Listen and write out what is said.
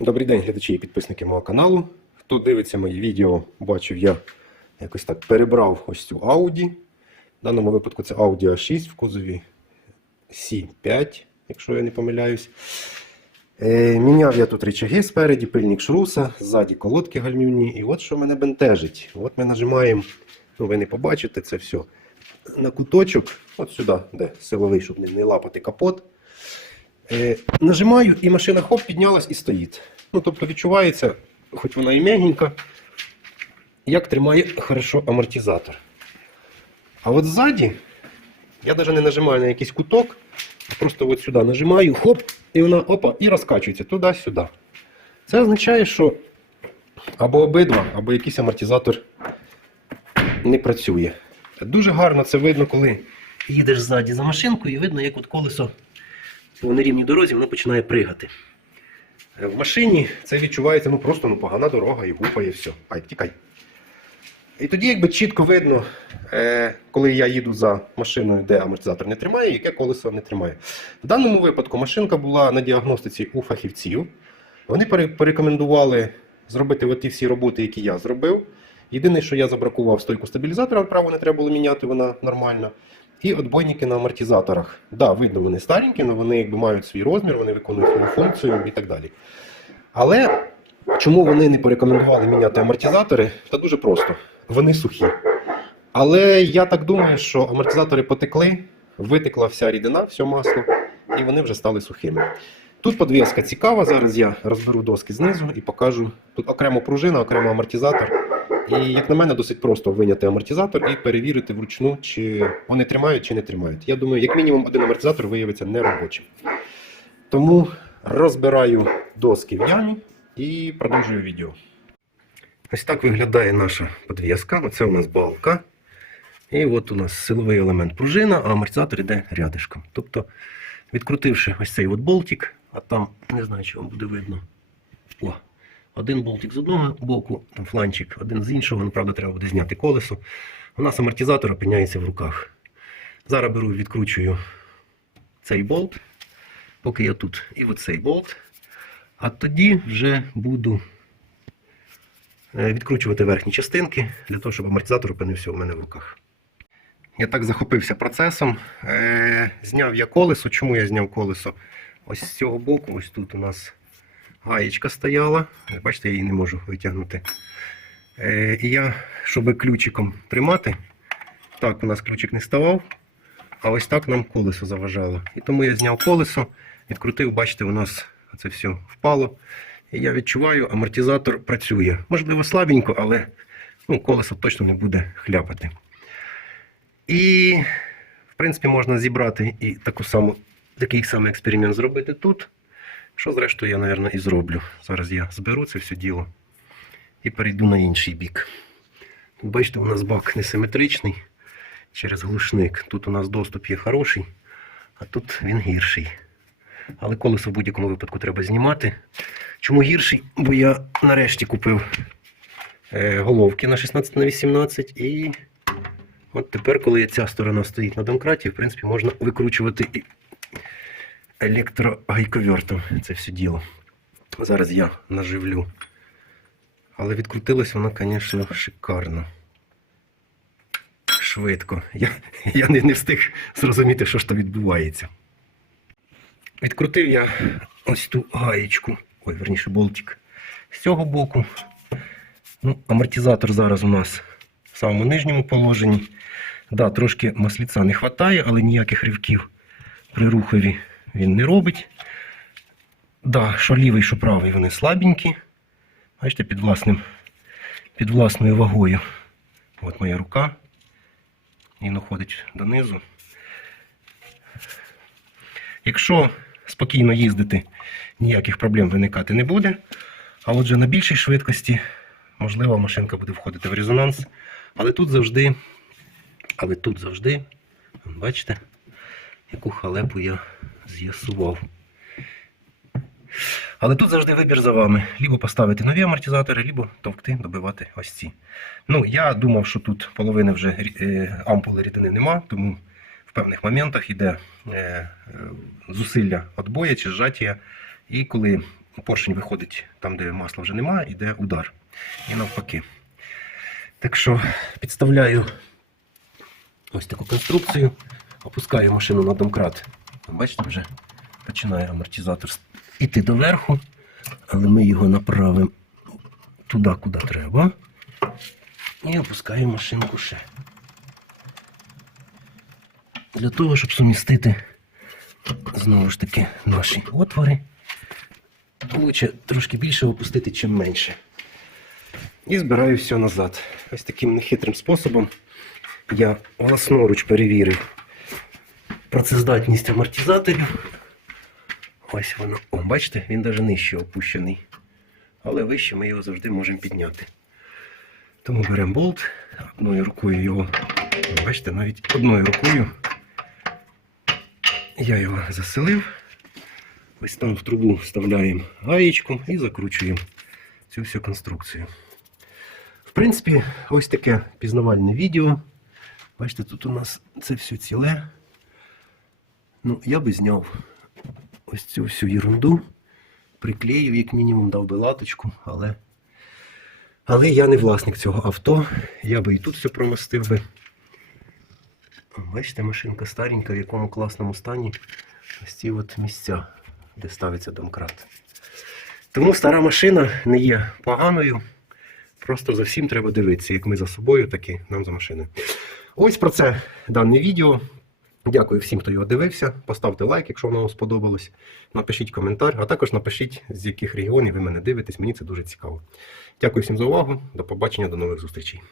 Добрий день, глядачі і підписники мого каналу. Хто дивиться мої відео, бачив, я якось так перебрав ось цю Audi. В даному випадку це Audi A6 в кузові C5, якщо я не помиляюсь. Е, міняв я тут рычаги спереді, пильник шруса, ззаді колодки гальмівні. І от що мене бентежить. От ми нажимаємо, ну ви не побачите це все, на куточок, от сюди, де силовий, щоб не лапати капот. Е, нажимаю, і машина хоп, піднялась і стоїть. Ну, тобто відчувається, хоч вона і м'ягенька, як тримає хорошо амортизатор. А от ззаді я навіть не нажимаю на якийсь куток, а просто от сюди нажимаю, хоп, і вона опа, і розкачується туди-сюди. Це означає, що або обидва, або якийсь амортизатор не працює. Дуже гарно це видно, коли їдеш ззаді за машинкою, і видно, як от колесо по нерівній дорозі воно починає пригати. Е, В машині це відчувається ну просто ну, погана дорога і гупає все. Ай, тікай. І тоді якби чітко видно, е, коли я їду за машиною, де амортизатор не тримає, яке колесо не тримає. В даному випадку машинка була на діагностиці у фахівців. Вони порекомендували зробити от ті всі роботи, які я зробив. Єдине, що я забракував стойку стабілізатора, право не треба було міняти, вона нормальна. І отбойники на амортизаторах. Да, видно, вони старенькі, але вони якби мають свій розмір, вони виконують свою функцію і так далі. Але чому вони не порекомендували міняти амортизатори? Та дуже просто. Вони сухі. Але я так думаю, що амортизатори потекли, витекла вся рідина, все масло, і вони вже стали сухими. Тут подвіска цікава. Зараз я розберу доски знизу і покажу. Тут окремо пружина, окремо амортизатор. І, як на мене, досить просто виняти амортизатор і перевірити вручну, чи вони тримають чи не тримають. Я думаю, як мінімум один амортизатор виявиться неробочим. Тому розбираю доски в ямі і продовжую відео. Ось так виглядає наша подвіска. Оце у нас балка. І от у нас силовий елемент пружина, а амортизатор йде рядишком. Тобто, відкрутивши ось цей от болтик, а там, не знаю, чи вам буде видно. О, один болтик з одного боку, там фланчик, один з іншого. Ну, правда, треба буде зняти колесо. У нас амортизатор опиняється в руках. Зараз беру, відкручую цей болт, поки я тут, і оцей болт. А тоді вже буду е, відкручувати верхні частинки для того, щоб амортизатор опинився у мене в руках. Я так захопився процесом. Е, зняв я колесо. Чому я зняв колесо? Ось з цього боку, ось тут у нас гаєчка стояла. Бачите, я її не можу витягнути. Е, і я, щоб ключиком тримати, так у нас ключик не ставав, а ось так нам колесо заважало. І тому я зняв колесо, відкрутив, бачите, у нас це все впало. І я відчуваю, амортизатор працює. Можливо, слабенько, але ну, колесо точно не буде хляпати. І, в принципі, можна зібрати і таку саму, такий самий експеримент зробити тут. Що, зрештою, я, мабуть, і зроблю. Зараз я зберу це все діло і перейду на інший бік. Тут, бачите, у нас бак несиметричний через глушник. Тут у нас доступ є хороший, а тут він гірший. Але колесо в будь-якому випадку треба знімати. Чому гірший? Бо я нарешті купив е, головки на 16 на 18 і от тепер, коли ця сторона стоїть на домкраті, в принципі, можна викручувати електрогайковертом це все діло. Зараз я наживлю. Але відкрутилось воно, звісно, шикарно. Швидко. Я, я не, не встиг зрозуміти, що ж там відбувається. Відкрутив я ось ту гаєчку, ой, верніше болтик. З цього боку. Ну, амортизатор зараз у нас в самому нижньому положенні. Да, трошки масліця не вистачає, але ніяких ривків при рухові він не робить. Да, що лівий, що правий, вони слабенькі. Бачите, під власним, під власною вагою. От моя рука. Він уходить донизу. Якщо спокійно їздити, ніяких проблем виникати не буде. А отже, на більшій швидкості, можливо, машинка буде входити в резонанс. Але тут завжди, але тут завжди, бачите, яку халепу я з'ясував. Але тут завжди вибір за вами. Лібо поставити нові амортизатори, либо товкти, добивати ось ці. Ну, я думав, що тут половини вже е, ампули рідини нема, тому в певних моментах йде е, е, зусилля отбоя чи зжаття. І коли поршень виходить там, де масла вже немає, іде удар. І навпаки. Так що підставляю ось таку конструкцію, опускаю машину на домкрат. Бачите, вже починає амортизатор йти доверху, але ми його направимо туди, куди треба. І опускаємо машинку ще. Для того, щоб сумістити знову ж таки наші отвори. Лучше трошки більше опустити, чим менше. І збираю все назад. Ось таким нехитрим способом я власноруч перевірив працездатність амортизаторів. Ось воно. О, бачите, він навіть нижче опущений. Але вище ми його завжди можемо підняти. Тому беремо болт, одною рукою його. Бачите, навіть одною рукою я його заселив. Ось там в трубу вставляємо гаєчку і закручуємо цю всю конструкцію. В принципі, ось таке пізнавальне відео. Бачите, тут у нас це все ціле. Ну, я би зняв ось цю всю ерунду, приклеїв, як мінімум, дав би латочку, але. Але я не власник цього авто. Я би і тут все промостив би. Бачите, машинка старенька, в якому класному стані ось ці от місця, де ставиться домкрат. Тому стара машина не є поганою. Просто за всім треба дивитися, як ми за собою, так і нам за машиною. Ось про це дане відео. Дякую всім, хто його дивився. Поставте лайк, якщо воно вам сподобалось. Напишіть коментар, а також напишіть, з яких регіонів ви мене дивитесь. Мені це дуже цікаво. Дякую всім за увагу. До побачення, до нових зустрічей.